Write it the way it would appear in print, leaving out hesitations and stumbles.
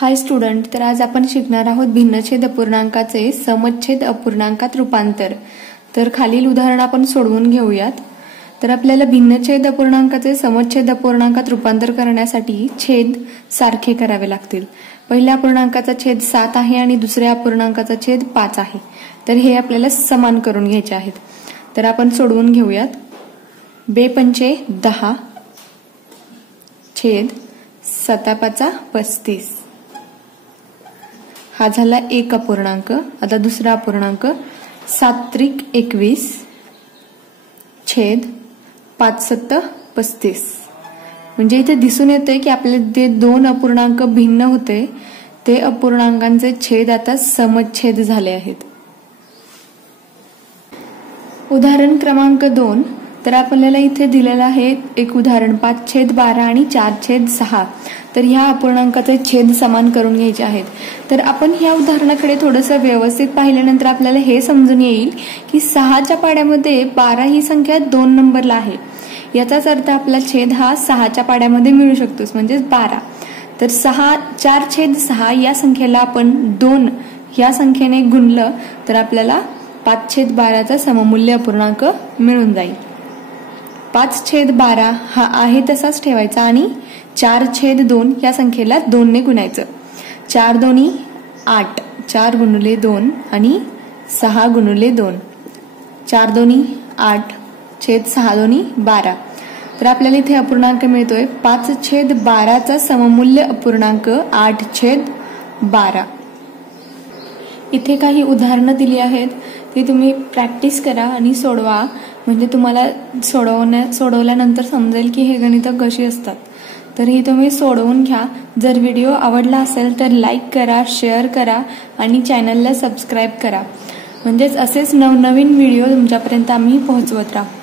हाय student, तर आज आपण शिकणार आहोत भिन्नछेद अपूर्णांकाचे समच्छेद अपूर्णांकात रूपांतर। तर खालील उदाहरण आपण सोडवून घेऊयात। तर आपल्याला भिन्नछेद अपूर्णांकाचे समच्छेद अपूर्णांकात रूपांतर करण्यासाठी छेद सारखे करावे लागतील। पहिल्या अपूर्णांकाचा छेद 7 आहे आणि दुसऱ्या अपूर्णांकाचा छेद 5 आहे। तर हे आपल्याला समान करून घ्यायचे आहेत। तर आपण सोडवून घेऊयात। 2 पंचे 10 छेद 7 पाचा 35 हा झाला एक अपूर्णांक। आता दुसरा अपूर्णांक 7 त्रिक 21 छेद 5 सत्त 35। म्हणजे इथे दिसून येते की आपले जे दोन अपूर्णांक भिन्न होते ते अपूर्णांकांचे छेद आता समच्छेद झाले आहेत। उदाहरण क्रमांक 2। तर आपल्याला इथे दिलेला आहे एक उदाहरण 5/12 आणि 4/6। तर ह्या अपूर्णांकाचे छेद समान करून घ्यायचे आहेत। तर आपण ह्या उदाहरणाकडे थोडंसं व्यवस्थित पाहिल्यानंतर आपल्याला हे समजून येईल की 6च्या पाड्यामध्ये 12 ही संख्या 2 नंबरला आहे। याचाच अर्थ आपला छेद हा 6च्या पाड्यामध्ये मिळू शकतो, म्हणजे 12। तर 4/6 या संख्येला आपण 2 या संख्येने गुणलं तर आपल्याला 5/12चा सममूल्य अपूर्णांक मिळून जाईल। 5/12 हा आहे तसाच ठेवायचा आणि 4/2 या संख्येला 2 ने गुणायचं। 4 दोन्ही 8, 4 गुणिले 2 आणि 6 गुणिले 2, 4 दोन्ही 8 छेद 6 दोन्ही 12। तर आपल्याला इथे अपूर्णांक मिळतोय 5/12चा सममूल्य अपूर्णांक 8/12। इथे काही उदाहरणं दिली आहेत, ती तुम्ही प्रॅक्टिस करा आणि सोडवा, म्हणजे तुम्हाला सोडवल्यानंतर समजेल की हे गणित कशी असतात। तर ही तुम्ही सोडवून घ्या। जर व्हिडिओ आवडला असेल तर लाईक करा, शेअर करा आणि चॅनलला सबस्क्राईब करा, म्हणजेच असेच नवनवीन व्हिडिओ तुमच्यापर्यंत आम्ही पोहोचवत राहू।